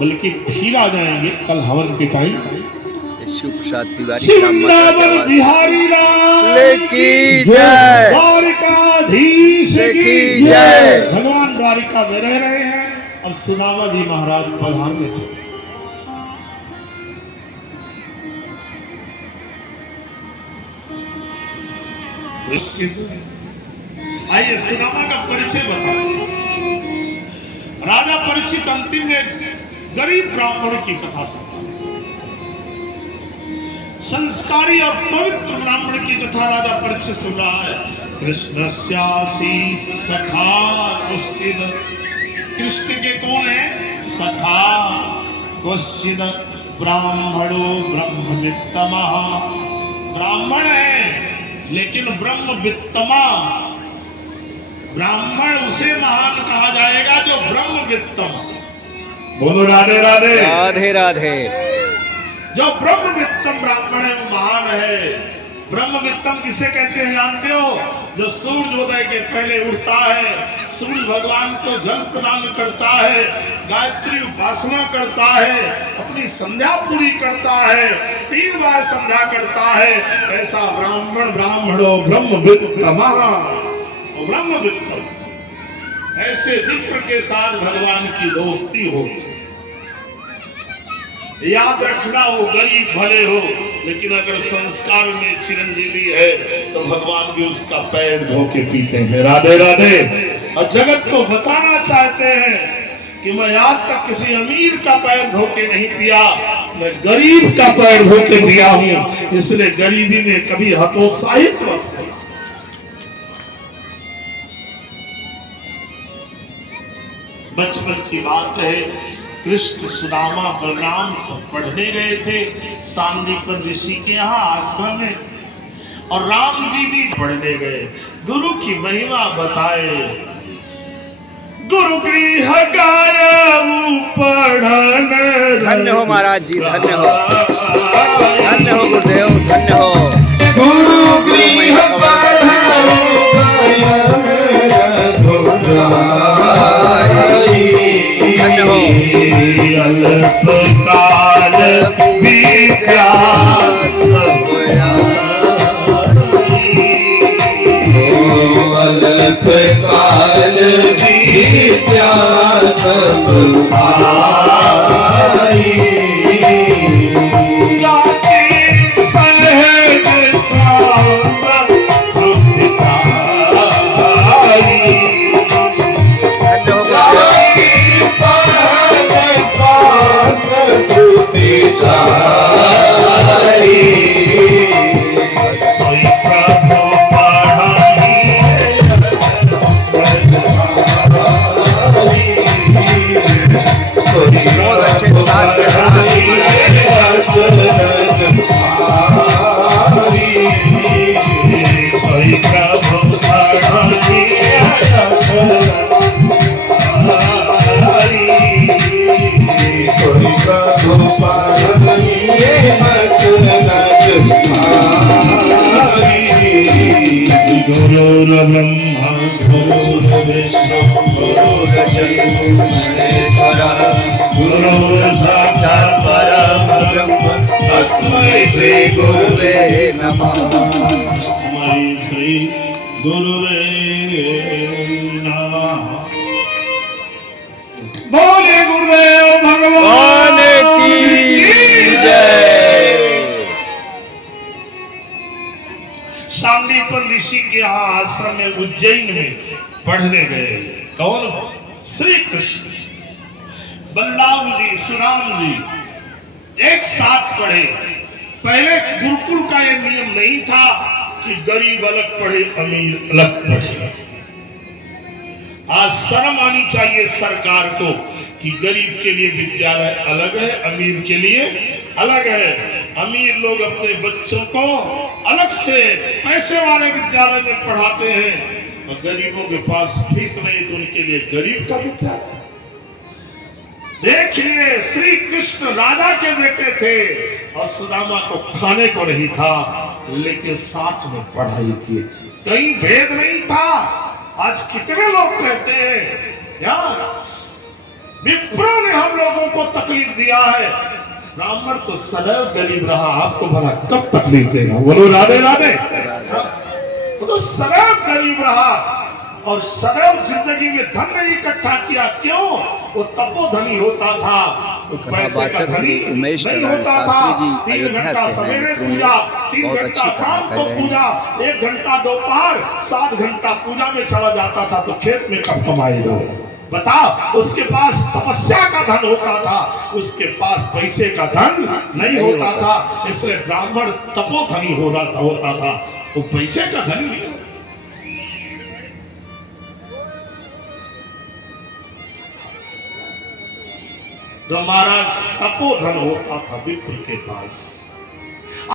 बल्कि फिर आ जाएंगे कल हवन के टाइम। शिव प्रसाद तिवारी वृंदावन बिहारी लाल की जय, द्वारिकाधीश की जय। भगवान द्वारिका में रह रहे हैं और सुदामा जी महाराज पधार में थे। आइए सुदामा का परिचय बताओ। राजा परीक्षित अंतिम में गरीब ब्राह्मण की कथा सुना, संस्कारी और पवित्र ब्राह्मण की कथा राजा परीक्षित सुन रहा है। कृष्णस्यासीत सखा कुश्चिद, कृष्ण के कौन है सखा, कुश्चिद ब्राह्मणो ब्रह्मवित्तमा, ब्राह्मण है लेकिन ब्रह्मवित्तमा, ब्राह्मण उसे महान कहा जाएगा जो ब्रह्मवित्तम। बोलो राधे राधे राधे राधे। जो ब्रह्मवित्तम ब्राह्मण है वो महान है। ब्रह्मवित्तम किसे कहते हैं जानते हो? जो सूर्योदय के पहले उठता है, सूर्य भगवान को जल प्रदान करता है, गायत्री उपासना करता है, अपनी संध्या पूरी करता है, 3 बार संध्या करता है, ऐसा ब्राह्मण ब्राह्मणो ब्रह्मवित्तमा। ब्रह्मवित्तम ऐसे मित्र के साथ भगवान की दोस्ती हो। याद रखना, वो गरीब भले हो लेकिन अगर संस्कार में चिरंजीवी है तो भगवान भी उसका पैर धो के पीते हैं। राधे राधे। और जगत को बताना चाहते हैं कि मैं आज तक किसी अमीर का पैर धो के नहीं पिया, मैं गरीब का पैर धो के पिया हूं, इसलिए गरीबी में कभी हतोत्साहित मत हो। बचपन की बात है, कृष्ण सुदामा बलराम सब पढ़ने गए थे सांदीपन ऋषि के यहाँ आश्रम में, और राम जी भी पढ़ने गए। गुरु की महिमा बताए, गुरु गृह गायऊ पढ़न। धन्य हो महाराज जी, धन्य हो, धन्य हो गुरुदेव, धन्य हो। गुरु गृह धन्य हो। अल्पकाल विद्या अल्पकाल विद्या सब आई, सहज सांस गुरु ब्रह्मा गुरु विष्णु गुरु महेश्वर गुरु साक्षात् परब्रह्म तस्मै श्री गुरुवे नमः। तस्मै श्री गुरुवे नमः। बोले गुरुदेव भगवान की जय। सांदीपन ऋषि के यहाँ आश्रम में उज्जैन में पढ़ने गए। कौन? श्री कृष्ण, बलराम जी, सुराम जी एक साथ पढ़े। पहले गुरुकुल का यह नियम नहीं था कि गरीब अलग पढ़े अमीर अलग पढ़े। आज शर्म आनी चाहिए सरकार को कि गरीब के लिए विद्यालय अलग है, अमीर के लिए अलग है। अमीर लोग अपने बच्चों को अलग से पैसे वाले विद्यालय में पढ़ाते हैं और गरीबों के पास फीस नहीं तो उनके लिए गरीब का विद्यालय। देखिए, श्री कृष्ण राजा के बेटे थे और सुदामा को खाने को नहीं था लेकिन साथ में पढ़ाई की, कहीं भेद नहीं था। आज कितने लोग कहते हैं यार विप्रों ने हम लोगों को तकलीफ दिया है, ब्राह्मण तो सदैव गरीब रहा, आपको भला कब तकलीफ देगा? बोलो राधे राधे। वो तो सदैव गरीब रहा और सदैव जिंदगी में धन नहीं इकट्ठा किया। क्यों? वो तपोधनी होता था, तो पैसे का धनी उमेश नहीं कल्याण होता था। शास्त्री जी 3 अयोध्या घंटा से हैं, सवेरे मित्रों ने पूजा, 3 बहुत घंटा अच्छी शाम कथा को कर रहे हैं। पूजा, 1 घंटा दोपहर, 7 घंटा पूजा में चला जाता था। तो खेत में कब कमाएगा? बताओ। उसके पास तपस्या का धन होता था, उसके पास पैसे का धन नहीं होता था। इसलिए ब्राह्मण तपोधनी होता था, वो पैसे का धनी नहीं होता। तो महाराज तपोधन होता था विप्र के पास।